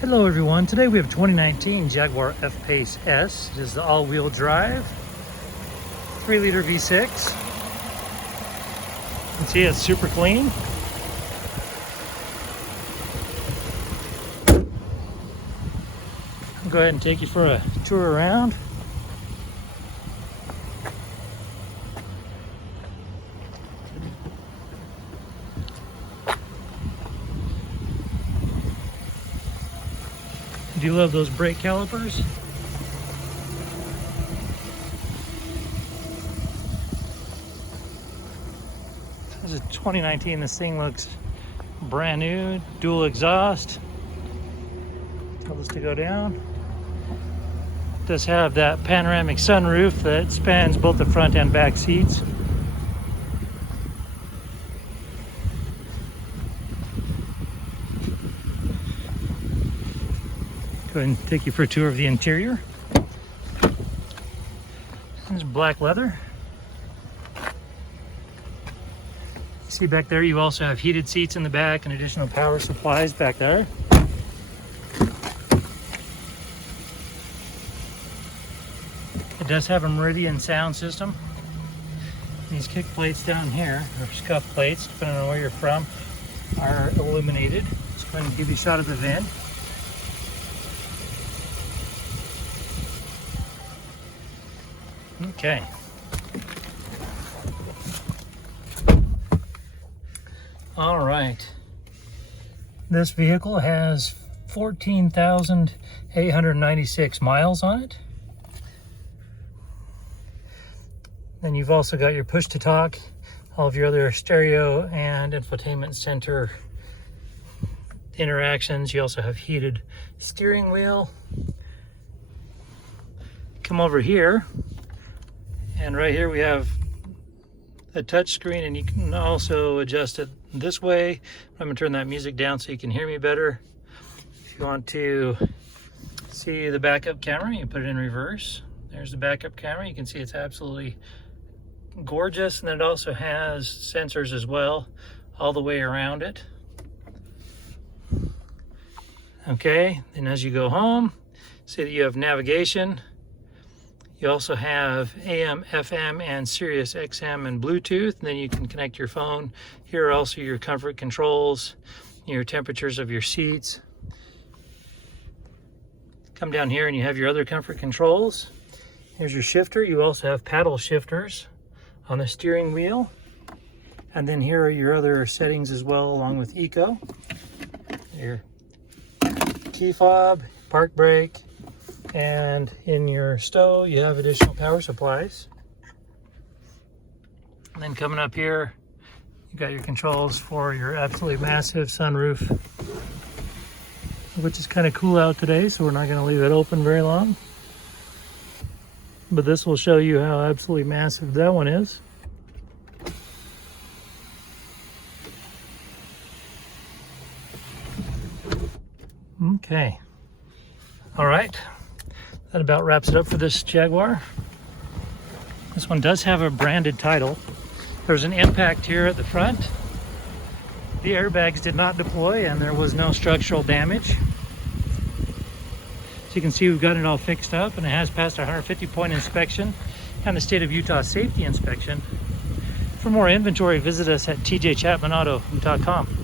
Hello everyone, today we have 2019 Jaguar F-Pace S. It is the all-wheel drive, 3-liter V6. You can see it's super clean. I'll go ahead and take you for a tour around. Do you love those brake calipers? This is 2019. This thing looks brand new. Dual exhaust. Tell this to go down. It does have that panoramic sunroof that spans both the front and back seats. Go ahead and take you for a tour of the interior. There's black leather. See back there, you also have heated seats in the back and additional power supplies back there. It does have a Meridian sound system. These kick plates down here, or scuff plates, depending on where you're from, are illuminated. Just go ahead and give you a shot of the VIN. Okay. All right. This vehicle has 14,896 miles on it. Then you've also got your push to talk, all of your other stereo and infotainment center interactions. You also have heated steering wheel. Come over here. And right here we have a touch screen, and you can also adjust it this way. I'm gonna turn that music down so you can hear me better. If you want to see the backup camera, you put it in reverse. There's the backup camera. You can see it's absolutely gorgeous, and then it also has sensors as well all the way around it. Okay, and as you go home, see that you have navigation. You also have AM, FM, and Sirius XM and Bluetooth. And then you can connect your phone. Here are also your comfort controls, your temperatures of your seats. Come down here and you have your other comfort controls. Here's your shifter. You also have paddle shifters on the steering wheel. And then here are your other settings as well, along with Eco. Your key fob, park brake. And in your stow, you have additional power supplies. And then coming up here, you got your controls for your absolutely massive sunroof, which is kind of cool out today, so we're not going to leave it open very long. But this will show you how absolutely massive that one is. Okay. All right. That about wraps it up for this Jaguar. This one does have a branded title. There's an impact here at the front. The airbags did not deploy and there was no structural damage. So you can see we've got it all fixed up, and it has passed our 150-point inspection and the state of Utah safety inspection. For more inventory, visit us at tjchapmanauto.com.